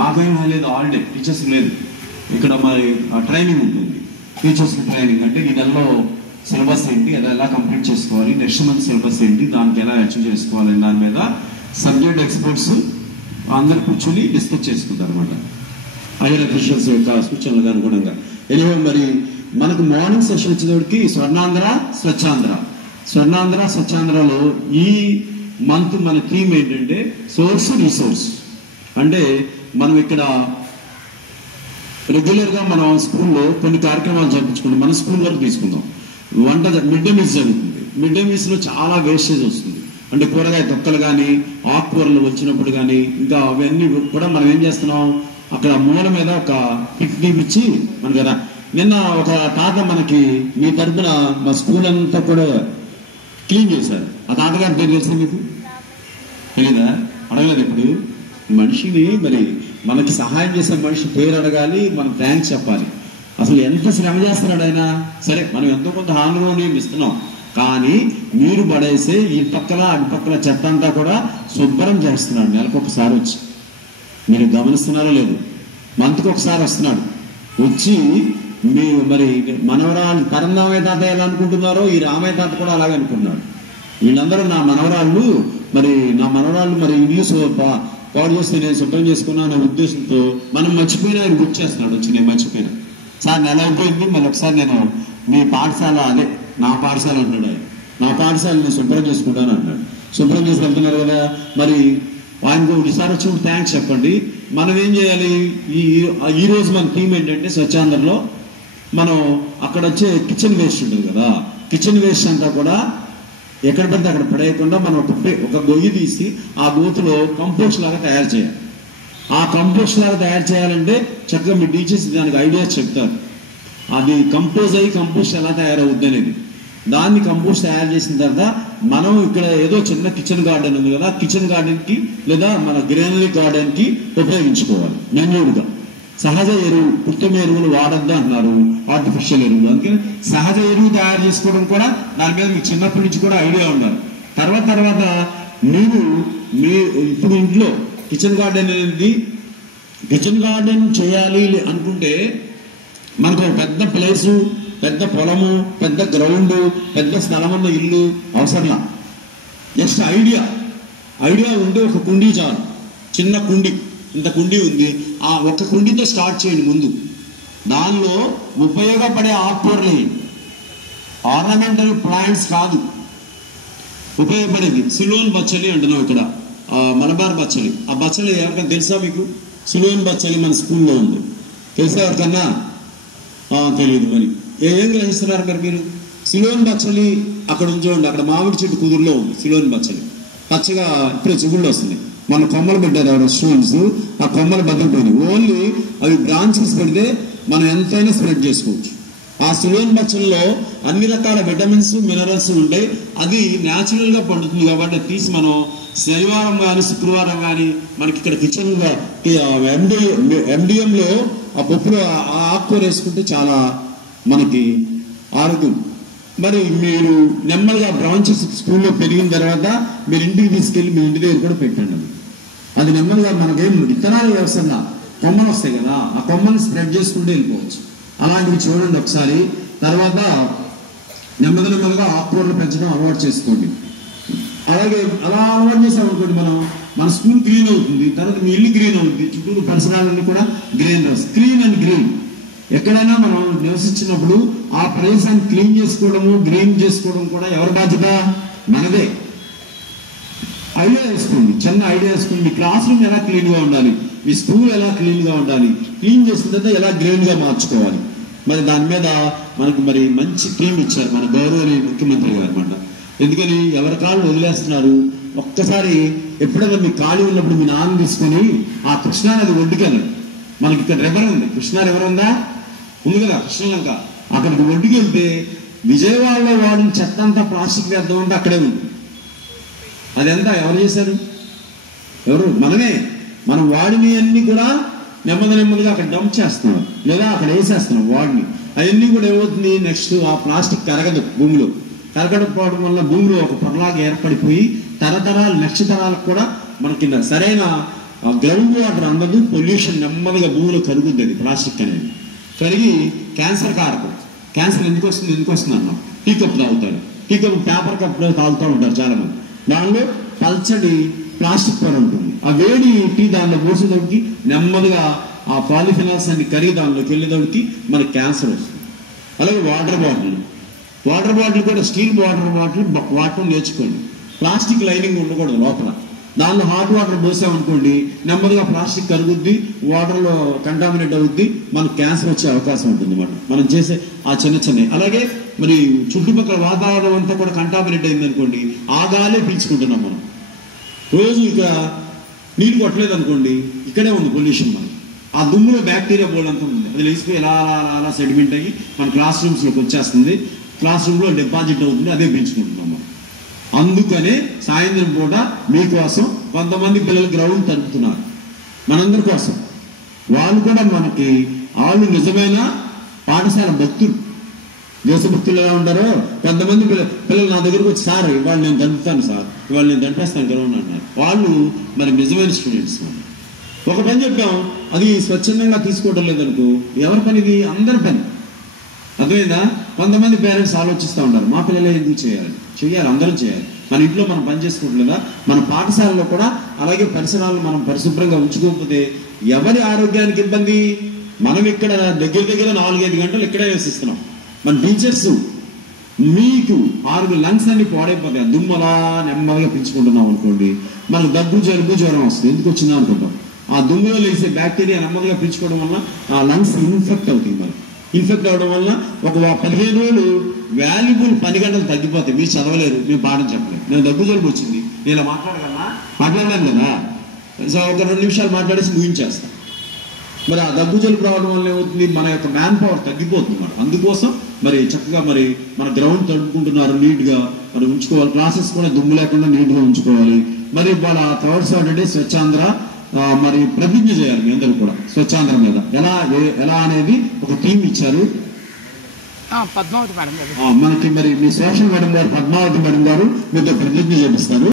మాకేం లేదు, holiday teachers లేదు. ఇక్కడ మరి ట్రైనింగ్ ఉంటుంది, టీచర్స్కి ట్రైనింగ్. అంటే ఈ నెలలో సిలబస్ ఏంటి, అది ఎలా కంప్లీట్ చేసుకోవాలి, నెక్స్ట్ మంత్ సిలబస్ ఏంటి, దానికి ఎలా అచీవ్ చేసుకోవాలి, దాని మీద సబ్జెక్ట్ ఎక్స్పర్ట్స్ అందరు కూర్చొని డిస్కస్ చేసుకుంటారు అనమాట, హైయర్ అఫీషియల్స్ యొక్క సూచనలకు అనుగుణంగా. ఎనివే మరి మనకు మార్నింగ్ సెషన్ వచ్చేటప్పటికి స్వర్ణాంధ్ర స్వచ్ఛాంధ్రలో ఈ మంత్ మన థీమ్ ఏంటంటే సోర్స్ రిసోర్స్. అంటే మనం ఇక్కడ రెగ్యులర్గా మనం స్కూల్లో కొన్ని కార్యక్రమాలు జరిపించుకుంటాం. మన స్కూల్ వరకు తీసుకుందాం, మిడ్ డే మీల్స్ జరుగుతుంది. మిడ్ డే మీల్స్లో చాలా వేస్టేజ్ వస్తుంది. అంటే కూరగాయ తొక్కలు కానీ, ఆకుకూరలు వచ్చినప్పుడు కానీ, ఇంకా అవన్నీ కూడా మనం ఏం చేస్తున్నాం, అక్కడ మూల మీద ఒక పిక్ ఇచ్చి మన కదా. నిన్న ఒక తాత మనకి మీ తరపున మా స్కూల్ అంతా కూడా క్లీన్ చేశారు. ఆ తాతగారి పేరు తెలుసా మీకు? తెలీదా? అడగలేదు. ఇప్పుడు మనిషిని మరి మనకి సహాయం చేసే మనిషి పేరు అడగాలి, మనం థ్యాంక్స్ చెప్పాలి. అసలు ఎంత శ్రమ చేస్తున్నాడు ఆయన. సరే మనం ఎంతో కొంత హానులోనే ఇస్తున్నాం, కానీ మీరు పడేసే ఈ పక్కల అటు పక్కల చెత్త అంతా కూడా శుభ్రం చేస్తున్నాడు. నెలకొకసారి వచ్చి, మీరు గమనిస్తున్నారో లేదు, మంత్కి ఒకసారి వస్తున్నాడు. వచ్చి మీ మరి మనవరాలు పరంధామయ్య తాత ఎలా అనుకుంటున్నారో ఈ రామయ్య తాత కూడా అలాగే అనుకుంటున్నాడు. వీళ్ళందరూ నా మనవరాళ్ళు మరి ఇల్లు పాడు చేస్తే నేను శుభ్రం చేసుకున్నా అనే ఉద్దేశంతో మనం మర్చిపోయినా ఆయన గుర్తు చేస్తున్నాడు. వచ్చి నేను మర్చిపోయినా సార్, నెల అయిపోయింది, మళ్ళీ ఒకసారి నేను మీ పాఠశాల, అదే నా పాఠశాల అంటున్నాడు ఆయన, నా పాఠశాల నేను శుభ్రం చేసుకుంటాను అంటున్నాడు. శుభ్రం చేసి వెళ్తున్నారు కదా, మరి ఆయనకు ఒకసారి వచ్చినప్పుడు థ్యాంక్స్ చెప్పండి. మనం ఏం చేయాలి, ఈ రోజు మన థీమ్ ఏంటంటే స్వచ్ఛాంధ్రలో మనం అక్కడ వచ్చే కిచెన్ వేస్ట్ ఉంటుంది కదా, కిచెన్ వేస్ట్ అంతా కూడా ఎక్కడ పడితే అక్కడ పడేయకుండా మనం ఒక గొయ్యి తీసి ఆ గోతులో కంపోస్ట్ లాగా తయారు చేయాలి. ఆ కంపోస్ట్ లాగా తయారు చేయాలంటే చక్కగా మీ టీచర్స్ దానికి ఐడియాస్ చెప్తారు. అది కంపోస్ట్ ఎలా తయారవుద్ది అనేది. దాన్ని కంపోస్ట్ తయారు చేసిన తర్వాత మనం ఇక్కడ ఏదో చిన్న కిచెన్ గార్డెన్ ఉంది కదా, కిచెన్ గార్డెన్కి లేదా మన గ్రీనరీ గార్డెన్కి ఉపయోగించుకోవాలి. మెన్యూడ్గా సహజ ఎరువు, కృత్రిమ ఎరువులు వాడద్దు అంటున్నారు, ఆర్టిఫిషియల్ ఎరువులు. అందుకని సహజ ఎరువు తయారు చేసుకోవడం కూడా దాని మీద మీకు చిన్నప్పటి నుంచి కూడా ఐడియా ఉండాలి. తర్వాత మీరు ఇప్పుడు ఇంట్లో కిచెన్ గార్డెన్ చేయాలి అనుకుంటే మనకు పెద్ద ప్లేసు, పెద్ద పొలము, పెద్ద గ్రౌండ్, పెద్ద స్థలం ఉన్న ఇల్లు అవసరంలా. జస్ట్ ఐడియా ఉంటే ఒక కుండీ చాలు, చిన్న కుండీ, ఇంత కుండీ ఉంది, ఆ ఒక్క కుండీతో స్టార్ట్ చేయండి. ముందు దానిలో ఉపయోగపడే ఆకుకూరలు, ఆర్నమెంటల్ ప్లాంట్స్ కాదు, ఉపయోగపడేది. సిలోన్ బచ్చలి అంటున్నాం ఇక్కడ, మలబార్ బచ్చలి. ఆ బచ్చలి ఎవరికైనా తెలుసా మీకు? సిలోన్ బచ్చలి మన స్కూల్లో ఉంది, తెలుసా ఎవరికన్నా? తెలియదు. మరి ఏం గ్రహిస్తున్నారు మరి మీరు? సిలోన్ బచ్చలి అక్కడ ఉంచండి, అక్కడ మామిడి చెట్టు కుదురులో ఉంది సిలోన్ బచ్చలి, పచ్చగా ఇప్పుడే చిగుళ్ళు వస్తున్నాయి. మన కొమ్మలు పెట్టారు ఎవరో స్టూడెంట్స్, ఆ కొమ్మలు బద్దలిపోయినాయి. ఓన్లీ అవి బ్రాంచెస్ పెడితే మనం ఎంతైనా స్ప్రెడ్ చేసుకోవచ్చు. ఆ సిలోన్ బచ్చల్లో అన్ని రకాల విటమిన్స్, మినరల్స్ ఉంటాయి. అది న్యాచురల్గా పండుతుంది కాబట్టి తీసి మనం శనివారం కానీ శుక్రవారం కానీ మనకి ఇక్కడ కిచెన్గా MDMలో ఆ పప్పులో ఆ ఆకుకూర వేసుకుంటే చాలా మనకి ఆరోగ్యం. మరి మీరు నెమ్మదిగా బ్రాంచెస్ స్కూల్లో పెరిగిన తర్వాత మీరు ఇంటికి తీసుకెళ్ళి మీ ఇంటి దగ్గర కూడా పెట్టండి. అది నెమ్మదిగా మనకేం విత్తనాలు వ్యవస్థగా కొమ్మలు వస్తాయి కదా, ఆ కొమ్మని స్ప్రెడ్ చేసుకుంటూ వెళ్ళిపోవచ్చు. అలాంటివి చూడండి ఒకసారి. తర్వాత నెమ్మదిగా ఆకుకూరలు పెంచడం అలవాటు చేసుకోండి. అలాగే అలా అలవాటు చేసామనుకోండి మన స్కూల్ గ్రీన్ అవుతుంది, తర్వాత మీ ఇల్లు గ్రీన్ అవుతుంది, చుట్టూరు పరిసరాలన్నీ కూడా గ్రీన్ అండ్ గ్రీన్. ఎక్కడైనా మనం నివసించినప్పుడు ఆ ప్రదేశాన్ని క్లీన్ చేసుకోవడము, గ్రీన్ చేసుకోవడం కూడా ఎవరి బాధ్యత? మనదే. ఐడియా వేసుకోండి, చిన్న ఐడియా వేసుకోండి. మీ క్లాస్ రూమ్ ఎలా క్లీన్గా ఉండాలి, మీ స్కూల్ ఎలా క్లీన్గా ఉండాలి, క్లీన్ చేసిన తర్వాత ఎలా గ్రీన్గా మార్చుకోవాలి. మరి దాని మీద మనకు మరి మంచి టీం ఇచ్చారు మన గౌరవనీయ ముఖ్యమంత్రి గారు అన్నమాట. ఎందుకని ఎవరి కాళ్ళు వదిలేస్తున్నారు. ఒక్కసారి ఎప్పుడైనా మీ ఖాళీ ఉన్నప్పుడు మీ నాన్న తీసుకొని ఆ కృష్ణానది ఒడ్డుకెళ్ళండి. మనకి ఇక్కడ రివర్ ఉంది, కృష్ణా రివర్ ఉంది కదా, కృష్ణలంక. అక్కడికి ఒడ్డుకి వెళ్తే విజయవాడలో వాడిన చెత్త అంతా ప్లాస్టిక్ వ్యర్థం అంతా అక్కడే ఉంది. అదంతా ఎవరు చేశారు? ఎవరు? మనమే. మనం వాడిని అన్ని కూడా నెమ్మదిగా అక్కడ డంప్ చేస్తున్నాం, లేదా అక్కడ వేసేస్తున్నాం వాడిని. అవన్నీ కూడా ఏమవుతుంది, నెక్స్ట్ ఆ ప్లాస్టిక్ కరగదు, భూమిలో కరగకపోవడం వల్ల భూమిలో ఒక పొరలాగా ఏర్పడిపోయి తరతరాలు నెక్స్ట్ తరాలకు కూడా మనకి సరైన గ్రౌండ్ వాటర్ అందదు, పొల్యూషన్ నెమ్మదిగా భూమిలో కరుగుద్ది. అది ప్లాస్టిక్ అనేది కరిగి క్యాన్సర్ కారకం. క్యాన్సర్ ఎందుకు వస్తుంది అన్నాం. టీ కప్ తాగుతారు, టీ కప్ పేపర్ కప్లో తాగుతూ ఉంటారు చాలామంది. దానిలో పల్చడి ప్లాస్టిక్ పొర ఉంటుంది. ఆ వేడి టీ దానిలో పోసేదోడికి నెమ్మదిగా ఆ పాలిఫినాల్స్ అన్ని కరిగి దానిలోకి వెళ్ళేదోడికి మనకి క్యాన్సర్ వస్తుంది. అలాగే వాటర్ బాటిల్ కూడా స్టీల్ వాటర్ బాటిల్ వాడటం నేర్చుకోండి. ప్లాస్టిక్ లైనింగ్ ఉండకూడదు లోపల. దానిలో హాట్ వాటర్ పోసామనుకోండి నెమ్మదిగా ప్లాస్టిక్ కరుగుద్ది, వాటర్లో కంటామినేట్ అవుద్ది, మనకు క్యాన్సర్ వచ్చే అవకాశం ఉంటుంది అన్నమాట మనం చేసే ఆ చిన్న. అలాగే మరి చుట్టుపక్కల వాతావరణం అంతా కూడా కంటామినేట్ అయిందనుకోండి, ఆ గాలే పీల్చుకుంటున్నాం మనం. రోజు ఇక నీళ్ళు కొట్టలేదు అనుకోండి, ఇక్కడే ఉంది పొల్యూషన్. మనం ఆ దుమ్ములో బ్యాక్టీరియా బోర్డు అంతా ఉంది, అది లేచిపోయి ఎలా సెడిమెంట్ అయ్యి మన క్లాస్ రూమ్స్లోకి వచ్చేస్తుంది. క్లాస్ రూమ్లో డిపాజిట్ అవుతుంది, అదే పీల్చుకుంటున్నాం మనం. అందుకనే సాయంత్రం పూట మీకోసం కొంతమంది పిల్లలు గ్రౌండ్ తడుపుతున్నారు, మనందరి కోసం. వాళ్ళు కూడా వాళ్ళు నిజమైన పాఠశాల భక్తులు, దేశభక్తులు ఎలా ఉంటారో. కొంతమంది పిల్లలు నా దగ్గరకు వచ్చి, సార్ ఇవాళ నేను దంపుతాను, సార్ ఇవాళ నేను దంపేస్తాను గ్రౌండ్ అన్నారు. వాళ్ళు మరి నిజమైన స్టూడెంట్స్. ఒక పని చెప్పాం, అది స్వచ్ఛందంగా తీసుకోవడం లేదనుకో, ఎవరి పని ఇది? అందరి పని. అర్థమైందా? కొంతమంది పేరెంట్స్ ఆలోచిస్తూ ఉంటారు, మా పిల్లలే ఎందుకు చేయాలి, అందరం చేయాలి. మన ఇంట్లో మనం పని చేసుకోవట్లేదా? మన పాఠశాలలో కూడా అలాగే పరిసరాలను మనం పరిశుభ్రంగా ఉంచుకోకపోతే ఎవరి ఆరోగ్యానికి ఇబ్బంది? మనం ఇక్కడ దగ్గర 4-5 గంటలు ఇక్కడే నివసిస్తున్నాం. మన టీచర్స్ మీకు 6 లంగ్స్ అన్ని పాడైపోతాయి. దుమ్మలా నెమ్మదిగా పెంచుకుంటున్నాం అనుకోండి, మనకు దగ్గు, జలుబు, జ్వరం వస్తుంది. ఎందుకు వచ్చిందా అనుకుంటాం. ఆ దుమ్ములో లేసే బ్యాక్టీరియా నెమ్మదిగా పెంచుకోవడం వల్ల ఆ లంగ్స్ ఇన్ఫెక్ట్ అవుతుంది. మరి ఇన్ఫెక్ట్ అవడం వల్ల ఒక 15 రోజులు వాల్యుబుల్ 10 గంటలు తగ్గిపోతాయి. మీరు చదవలేరు, మీరు పాఠం చెప్పలేరు. నేను దగ్గు జలుబు వచ్చింది, నేను ఇలా మాట్లాడలేను కదా, సో ఒక 2 నిమిషాలు మాట్లాడేసి ముగించేస్తాను. మరి ఆ దగ్గు జలుబు రావడం వల్ల ఏమవుతుంది? మన యొక్క మ్యాన్ పవర్ తగ్గిపోతుంది. మరి అందుకోసం మరి చక్కగా మరి మన గ్రౌండ్ తడుపుకుంటున్నారు, నీట్గా మరి ఉంచుకోవాలి. క్లాసెస్ కూడా దుమ్ము లేకుండా నీట్గా ఉంచుకోవాలి. మరి వాళ్ళ థర్డ్ సాటర్డే స్వచ్ఛాంధ్ర మరి ప్రతిజ్ఞ చేయాలి. మీ అందరూ కూడా స్వచ్ఛాంధ్ర మీద ఎలా అనేది ఒక టీం ఇచ్చారు. పద్మావతి మేడం గారు మనకి మరి మీ సోషల్ మేడం గారు, పద్మావతి మేడం గారు మీతో ప్రతిజ్ఞ చేపిస్తారు.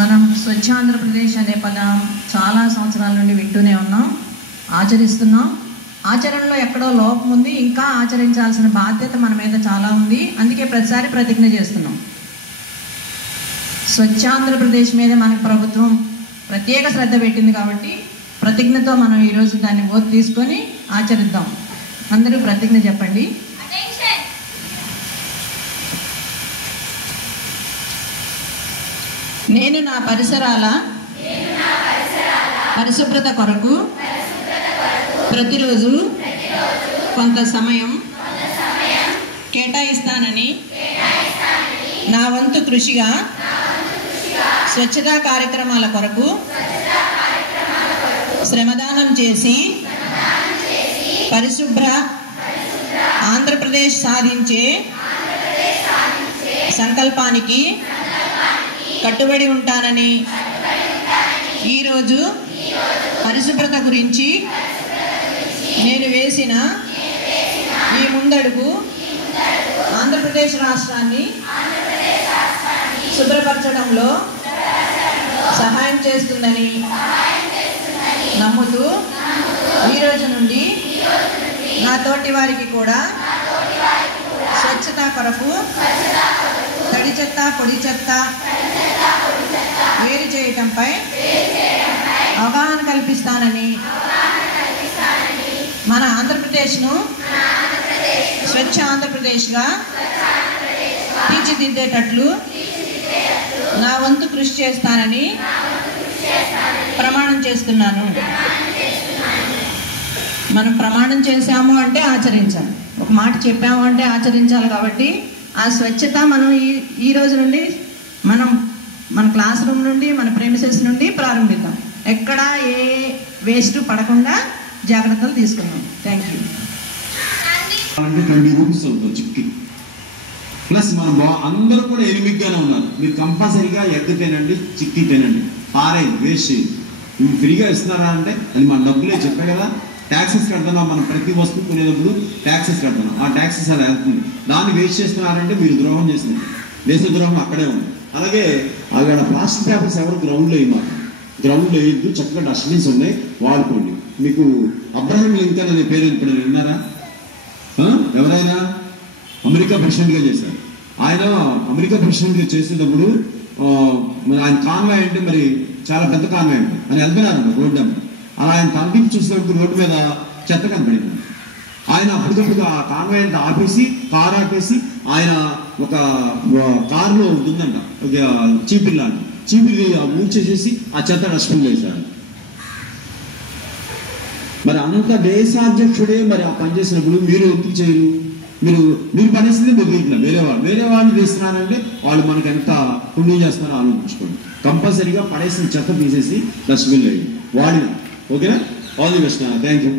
మనం స్వచ్ఛ ఆంధ్రప్రదేశ్ అనే పదం చాలా సంవత్సరాల నుండి వింటూనే ఉన్నాం, ఆచరిస్తున్నాం. ఆచరణలో ఎక్కడో లోపం ఉంది, ఇంకా ఆచరించాల్సిన బాధ్యత మన మీద చాలా ఉంది. అందుకే ప్రతిసారి ప్రతిజ్ఞ చేస్తున్నాం. స్వచ్ఛ ఆంధ్రప్రదేశ్ మీద మనకు ప్రభుత్వం ప్రత్యేక శ్రద్ధ పెట్టింది కాబట్టి ప్రతిజ్ఞతో మనం ఈరోజు దాన్ని ఓత్ తీసుకొని ఆచరిద్దాం. అందరూ ప్రతిజ్ఞ చెప్పండి. నేను నా పరిసరాల పరిశుభ్రత కొరకు ప్రతిరోజు కొంత సమయం కేటాయిస్తానని నా వంతు కృషిగా స్వచ్ఛతా కార్యక్రమాల కొరకు శ్రమదానం చేసి పరిశుభ్ర ఆంధ్రప్రదేశ్ సాధించే సంకల్పానికి కట్టుబడి ఉంటానని ఈరోజు పరిశుభ్రత గురించి నేను వేసిన ఈ ముందడుగు ఆంధ్రప్రదేశ్ రాష్ట్రాన్ని శుభ్రపరచడంలో సహాయం చేస్తుందని నమ్ముతూ ఈరోజు నుండి నా తోటి వారికి కూడా స్వచ్ఛత కొరకు తడి చెత్త, పొడి చెత్త వేరు చేయటంపై అవగాహన కల్పిస్తానని, మన ఆంధ్రప్రదేశ్ను స్వచ్ఛ ఆంధ్రప్రదేశ్గా తీర్చిదిద్దేటట్లు నా వంతు కృషి చేస్తానని ప్రమాణం చేస్తున్నాను. మనం ప్రమాణం చేశాము అంటే ఆచరించాలి, ఒక మాట చెప్పాము అంటే ఆచరించాలి. కాబట్టి ఆ స్వచ్ఛత మనం ఈ రోజు నుండి మన క్లాస్ రూమ్ నుండి, మన ప్రెమిసెస్ నుండి ప్రారంభిద్దాం. ఎక్కడా ఏ వేస్ట్ పడకుండా జాగ్రత్తలు తీసుకుందాం. Thank you. 20 రూపీస్ అవుతుంది చిక్కి. ప్లస్ మన అందరూ కూడా ఎనిమిగ్గానే ఉన్నారు. మీరు కంపల్సరీగా ఎగ్ తినండి, చిక్కి తినండి, పారేది వేస్ట్ చేయండి. మీరు ఫ్రీగా ఇస్తున్నారా అంటే అది మన డబ్బులే. చెప్పే కదా, ట్యాక్సెస్ కడుతున్నాం. మనం ప్రతి వస్తువు కొనేటప్పుడు ట్యాక్సెస్ కడుతున్నాం. ఆ ట్యాక్సెస్ అలా వెళ్తుంది. దాన్ని వేస్ట్ చేస్తున్నారంటే మీరు ద్రోహం చేస్తున్నారు. దేశ ద్రోహం అక్కడే ఉంది. అలాగే అక్కడ ప్లాస్టిక్ పేపర్స్ ఎవరు గ్రౌండ్లో ఇవ్వాలి. గ్రౌండ్ వేయద్దు, చక్కగా డస్ట్బిన్స్ ఉన్నాయి, వాడుకోండి. మీకు అబ్రహం లింకన్ అనే పేరు ఇప్పుడు విన్నారా? ఎవరైనా అమెరికా ప్రెసిడెంట్గా చేశారు. ఆయన అమెరికా ప్రెసిడెంట్గా చేసేటప్పుడు మరి ఆయన కాన్వాయ్ అంటే మరి చాలా పెద్ద కాన్వాయ్ అంటే ఆయన వెళ్తున్నారు రోడ్డు నెంబర్. అలా ఆయన తనకి చూసినప్పుడు రోడ్డు మీద చెత్త కనపడింది. ఆయన అప్పటికప్పుడు ఆ కాన్వాయ్ అంటే ఆపేసి కారు ఆపేసి ఆయన ఒక కారులో ఉంటుందంట ఒక చీపిల్లి మూవ్ చేసేసి ఆ చెత్త డస్ట్బిన్ వేశారు. మరి అంత దేశాధ్యక్షుడే మరి ఆ పని చేసినప్పుడు మీరు ఎందుకు చేయరు? మీరు పనేసింది వదిలేట్లా వేరే వాళ్ళు చేస్తున్నారంటే వాళ్ళు మనకు ఎంత పుణ్యం చేస్తున్నారో ఆలోచించుకోండి. కంపల్సరీగా పడేసిన చెత్త తీసేసి డస్ట్బిన్ వేయండి, వాడిన. ఓకేనా? All the best. Thank you.